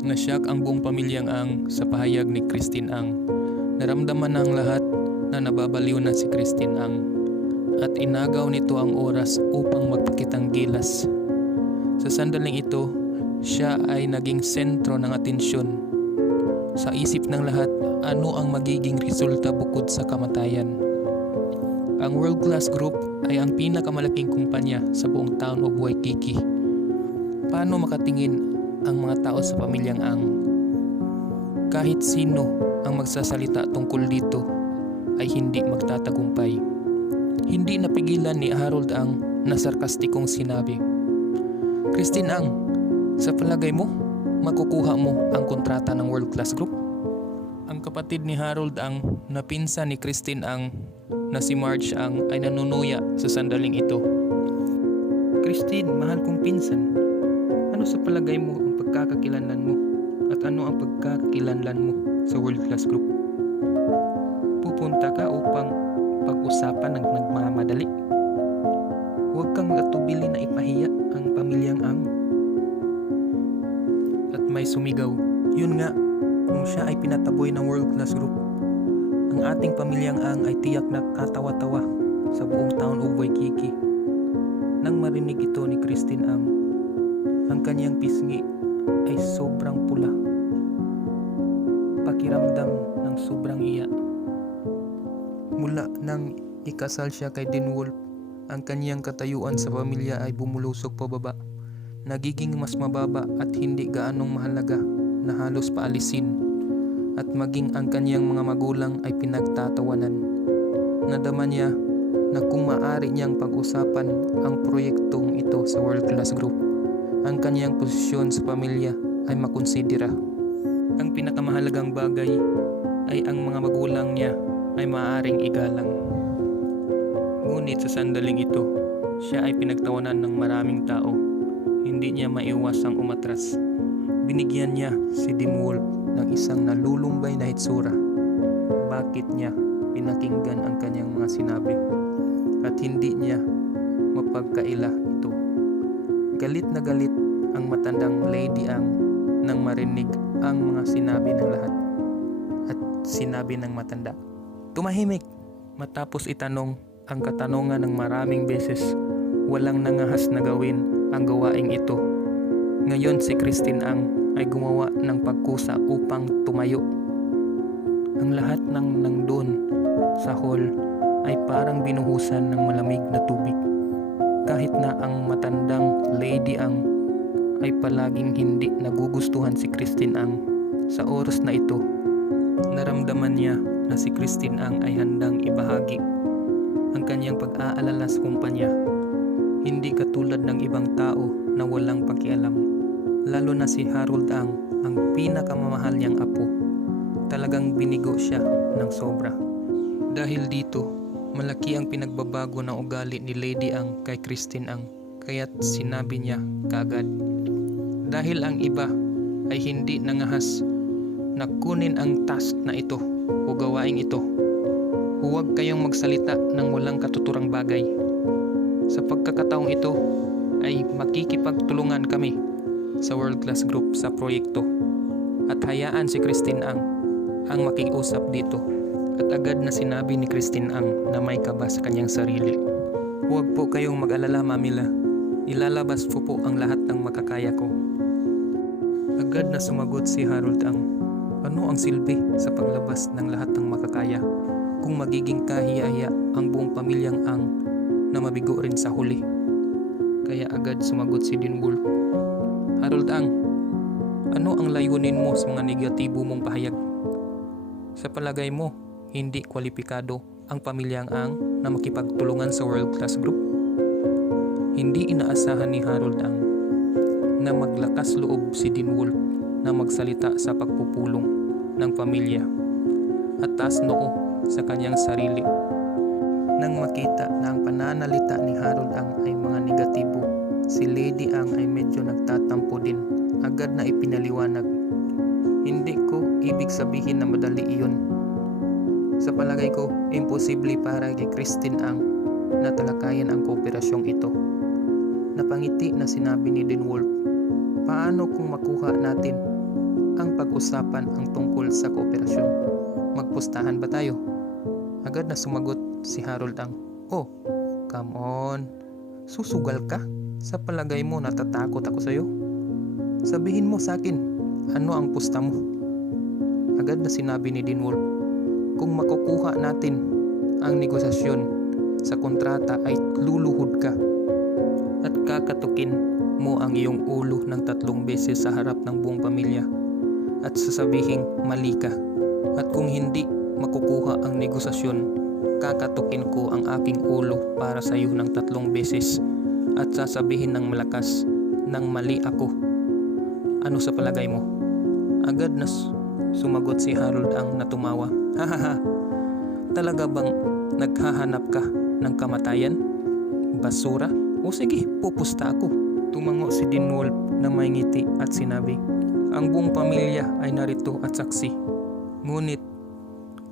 Nasyak ang buong pamilyang Ang sa pahayag ni Christine Ang. Naramdaman ng lahat na nababaliw na si Christine Ang at inagaw nito ang oras upang magpakitang gilas. Sa sandaling ito, siya ay naging sentro ng atensyon. Sa isip ng lahat, ano ang magiging resulta bukod sa kamatayan? Ang World Class Group ay ang pinakamalaking kumpanya sa buong town of Waikiki. Paano makatingin ang mga tao sa pamilyang Ang? Kahit sino ang magsasalita tungkol dito ay hindi magtatagumpay. Hindi napigilan ni Harold Ang na sarkastikong sinabi, "Christine Ang, sa palagay mo, makukuha mo ang kontrata ng World Class Group?" Ang kapatid ni Harold Ang na pinsan ni Christine Ang na si Marge Ang ay nanunuya sa sandaling ito. "Christine, mahal kong pinsan, ano sa palagay mo ang pagkakakilanlan mo at ano ang pagkakakilanlan mo sa World Class Group? Pupunta ka upang pag-usapan ng nagmamadali? Huwag kang mag-atubili na ipahiya ang pamilyang Ang." At may sumigaw, "Yun nga, kung siya ay pinataboy ng World Class Group, ang ating pamilyang Ang ay tiyak na katawa-tawa sa buong town of Waikiki." Nang marinig ito ni Christine ang kanyang pisngi ay sobrang pula. Pakiramdam ng sobrang iya. Mula nang ikasal siya kay Dean Wolf, ang kanyang katayuan sa pamilya ay bumulusok pababa. Nagiging mas mababa at hindi gaanong mahalaga na halos paalisin. At maging ang kanyang mga magulang ay pinagtatawanan. Nadama niya na kung maaari niyang pag-usapan ang proyektong ito sa World Class Group, ang kanyang posisyon sa pamilya ay makonsidera. Ang pinakamahalagang bagay ay ang mga magulang niya ay maaaring igalang. Ngunit sa sandaling ito, siya ay pinagtawanan ng maraming tao. Hindi niya maiwasang umatras. Binigyan niya si Dean Wolf ng isang nalulumbay na hitsura. Bakit niya pinakinggan ang kanyang mga sinabi at hindi niya mapagkaila ito? Galit na galit ang matandang Lady Ang nang marinig ang mga sinabi ng lahat. At sinabi ng matanda, "Tumahimik!" Matapos itanong ang katanungan ng maraming beses, walang nangahas na gawin ang gawaing ito. Ngayon si Christine Ang ay gumawa ng pagkusa upang tumayo. Ang lahat ng nandun sa hall ay parang binuhusan ng malamig na tubig. Kahit na ang matandang Lady Ang ay palaging hindi nagugustuhan si Christine Ang. Sa oras na ito, naramdaman niya na si Christine Ang ay handang ibahagi ang kanyang pag-aalala sa kumpanya. Hindi katulad ng ibang tao na walang pakialam. Lalo na si Harold ang pinakamamahal niyang apo. Talagang binigo siya ng sobra. Dahil dito, malaki ang pinagbabago ng ugali ni Lady Ang kay Christine Ang. Kaya't sinabi niya kaagad, dahil ang iba ay hindi nangahas na kunin ang task na ito o gawaing ito, huwag kayong magsalita ng walang katuturang bagay. Sa pagkakataong ito ay makikipagtulungan kami sa World Class Group sa proyekto at hayaan si Christine ang makiusap dito. At agad na sinabi ni Christine Ang na may kaba sa kanyang sarili, "Huwag po kayong mag-alala, Mamila. Ilalabas po ang lahat ng makakaya ko." Agad na sumagot si Harold Ang, "Ano ang silbi sa paglabas ng lahat ng makakaya kung magiging kahiya-hiya ang buong pamilyang Ang na mabigo rin sa huli?" Kaya agad sumagot si Dean Wolf, "Harold Ang, ano ang layunin mo sa mga negatibo mong pahayag? Sa palagay mo, hindi kwalipikado ang pamilyang Ang na makipagtulungan sa World Class Group?" Hindi inaasahan ni Harold Ang na maglakas loob si Dean Wolf na magsalita sa pagpupulong ng pamilya at taas noo sa kanyang sarili. Nang makita na ang pananalita ni Harold Ang ay mga negatibo, si Lady Ang ay medyo nagtatampo din. Agad na ipinaliwanag, "Hindi ko ibig sabihin na madali iyon. Sa palagay ko, imposible para kay Christine Ang na talakayin ang kooperasyong ito." Napangiti na sinabi ni Dean Wolf, "Paano kung makuha natin ang pag-usapan ang tungkol sa kooperasyon. Magpustahan ba tayo? Agad na sumagot si Harold ang, "Oh, come on. Susugal ka? Sa palagay mo natatakot ako sa'yo? Sabihin mo sa akin, ano ang pusta mo?" Agad na sinabi ni Dean Wolf, "Kung makukuha natin ang negosasyon sa kontrata ay luluhod ka at kakatukin mo ang iyong ulo ng 3 beses sa harap ng buong pamilya at sasabihing mali ka. At kung hindi makukuha ang negosasyon, kakatukin ko ang aking ulo para sa iyo ng 3 beses at sasabihin ng malakas ng mali ako. Ano sa palagay mo?" Agad na sumagot si Harold ang natumawa. "Hahaha, talaga bang naghahanap ka ng kamatayan? Basura? O sige, pupusta ako." Tumango si Dean Wolf na may ngiti at sinabi, "Ang buong pamilya ay narito at saksi. Ngunit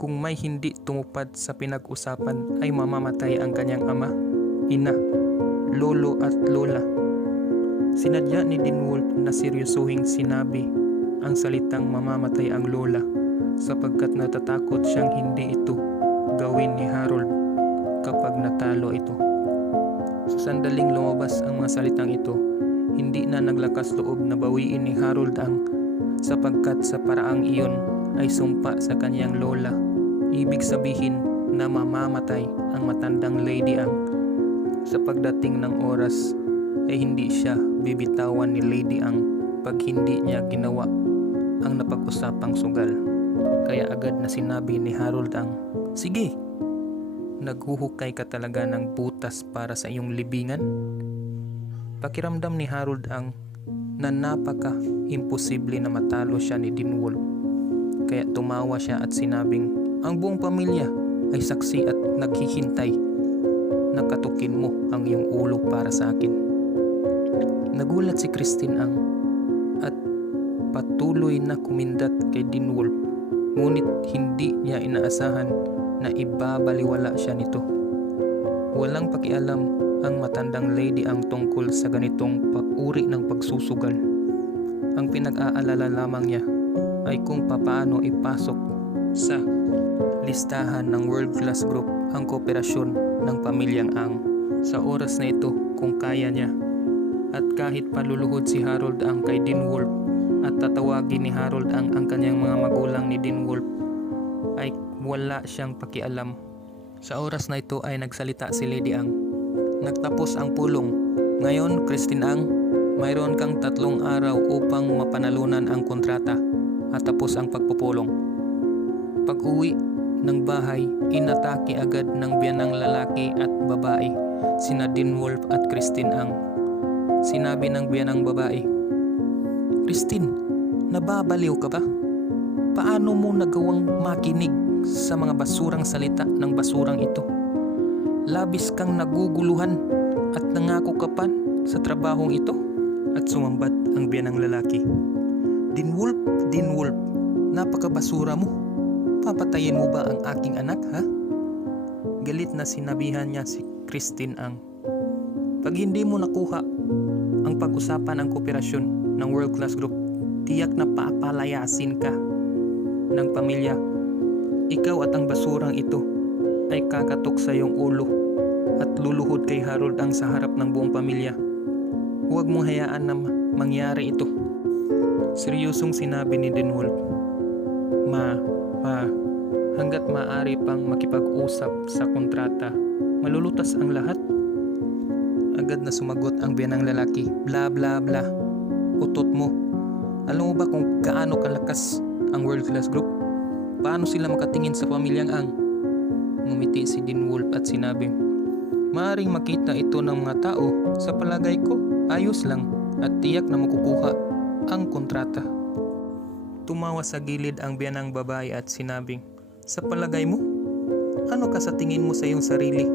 kung may hindi tumupad sa pinag-usapan ay mamamatay ang kanyang ama, ina, lolo at lola." Sinadya ni Dean Wolf na seryosohing sinabi ang salitang mamamatay ang lola sapagkat natatakot siyang hindi ito gawin ni Harold kapag natalo ito. Sa sandaling lumabas ang mga salitang ito, hindi na naglakas loob na bawiin ni Harold ang sapagkat sa paraang iyon ay sumpa sa kanyang lola. Ibig sabihin na mamamatay ang matandang Lady Ang. Sa pagdating ng oras ay hindi siya bibitawan ni Lady Ang pag hindi niya ginawa ang napag-usapang sugal. Kaya agad na sinabi ni Harold ang, "Sige, naghuhukay ka talaga ng butas para sa iyong libingan?" Pakiramdam ni Harold ang na napaka-imposible na matalo siya ni Dean Wolf. Kaya tumawa siya at sinabing, "Ang buong pamilya ay saksi at naghihintay. Nakatukin mo ang iyong ulo para sa akin." Nagulat si Christine ang at patuloy na kumindat kay Dean Wolf, ngunit hindi niya inaasahan na ibabaliwala siya nito. Walang pakialam ang matandang Lady Ang tungkol sa ganitong uri ng pagsusugal. Ang pinag-aalala lamang niya ay kung papaano ipasok sa listahan ng world-class group ang kooperasyon ng pamilyang Ang. Sa oras na ito, kung kaya niya, at kahit paluluhod si Harold Ang kay Dean Wolf at tatawagin ni Harold Ang kanyang mga magulang ni Dean Wolf, ay wala siyang pakialam. Sa oras na ito ay nagsalita si Lady Ang. "Nagtapos ang pulong. Ngayon, Christine Ang, mayroon kang 3 araw upang mapanalunan ang kontrata at tapos ang pagpupulong." Pag-uwi ng bahay, inatake agad ng biyanang lalaki at babae sina Dean Wolf at Christine Ang. Sinabi ng biyanang babae, "Christine, nababaliw ka ba? Paano mo nagawang makinig sa mga basurang salita ng basurang ito? Labis kang naguguluhan at nangako ka pa sa trabahong ito." At sumambat ang biyanang lalaki, Dean Wolf, napakabasura mo. Papatayin mo ba ang aking anak, ha?" Galit na sinabihan niya si Christine Ang, "Pag hindi mo nakuha ang pag-usapan ng kooperasyon ng world-class group, tiyak na papalayasin ka ng pamilya. Ikaw at ang basurang ito ay kakatok sa iyong ulo at luluhod kay Harold Ang sa harap ng buong pamilya. Huwag mong hayaan na mangyari ito." Seryosong sinabi ni Dean Wolf, Ma, hanggat maaari pang makipag-usap sa kontrata, malulutas ang lahat." Agad na sumagot ang biyanang lalaki, "Bla bla bla, utot mo. Alam mo ba kung gaano kalakas ang world-class group? Paano sila makatingin sa pamilyang Ang?" Ngumiti si Dean Wolf at sinabi, "Maaring makita ito ng mga tao. Sa palagay ko, ayos lang at tiyak na makukuha ang kontrata." Tumawa sa gilid ang biyanang babae at sinabing, "Sa palagay mo? Ano ka sa tingin mo sa iyong sarili?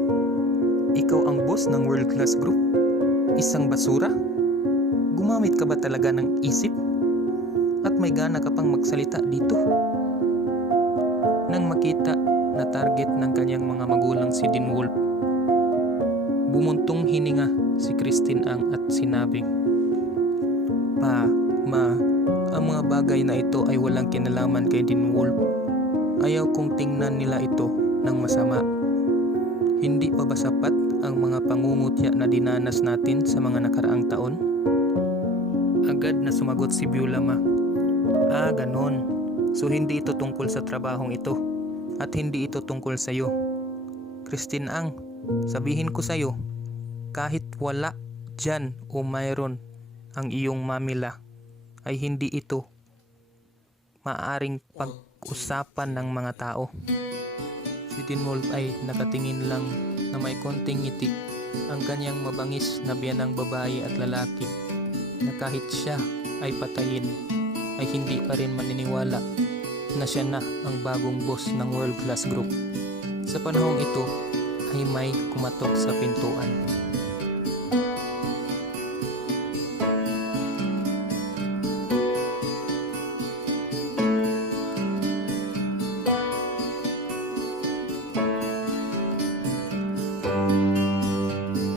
Ikaw ang boss ng world-class group? Isang basura? Gumamit ka ba talaga ng isip? At may gana ka pang magsalita dito?" Nang makita na target ng kanyang mga magulang si Dean Wolf, bumuntong hininga si Christine Ang at sinabi, Ma, Ang mga bagay na ito ay walang kinalaman kay Dean Wolf. Ayaw kong tingnan nila ito ng masama. Hindi pa ba sapat ang mga pangungutya na dinanas natin sa mga nakaraang taon? Agad na sumagot si Biolama. Ganon. So hindi ito tungkol sa trabahong ito at hindi ito tungkol sa iyo. Christine Ang, sabihin ko sa iyo, kahit wala dyan o mayroon ang iyong mamila, ay hindi ito maaaring pag-usapan ng mga tao. Si Dean Wolf ay nakatingin lang na may konting ngiti ang kanyang mabangis na biyanang babae at lalaki na kahit siya ay patayin ay hindi pa rin maniniwala na siya na ang bagong boss ng World Class Group. Sa panahong ito ay may kumatok sa pintuan.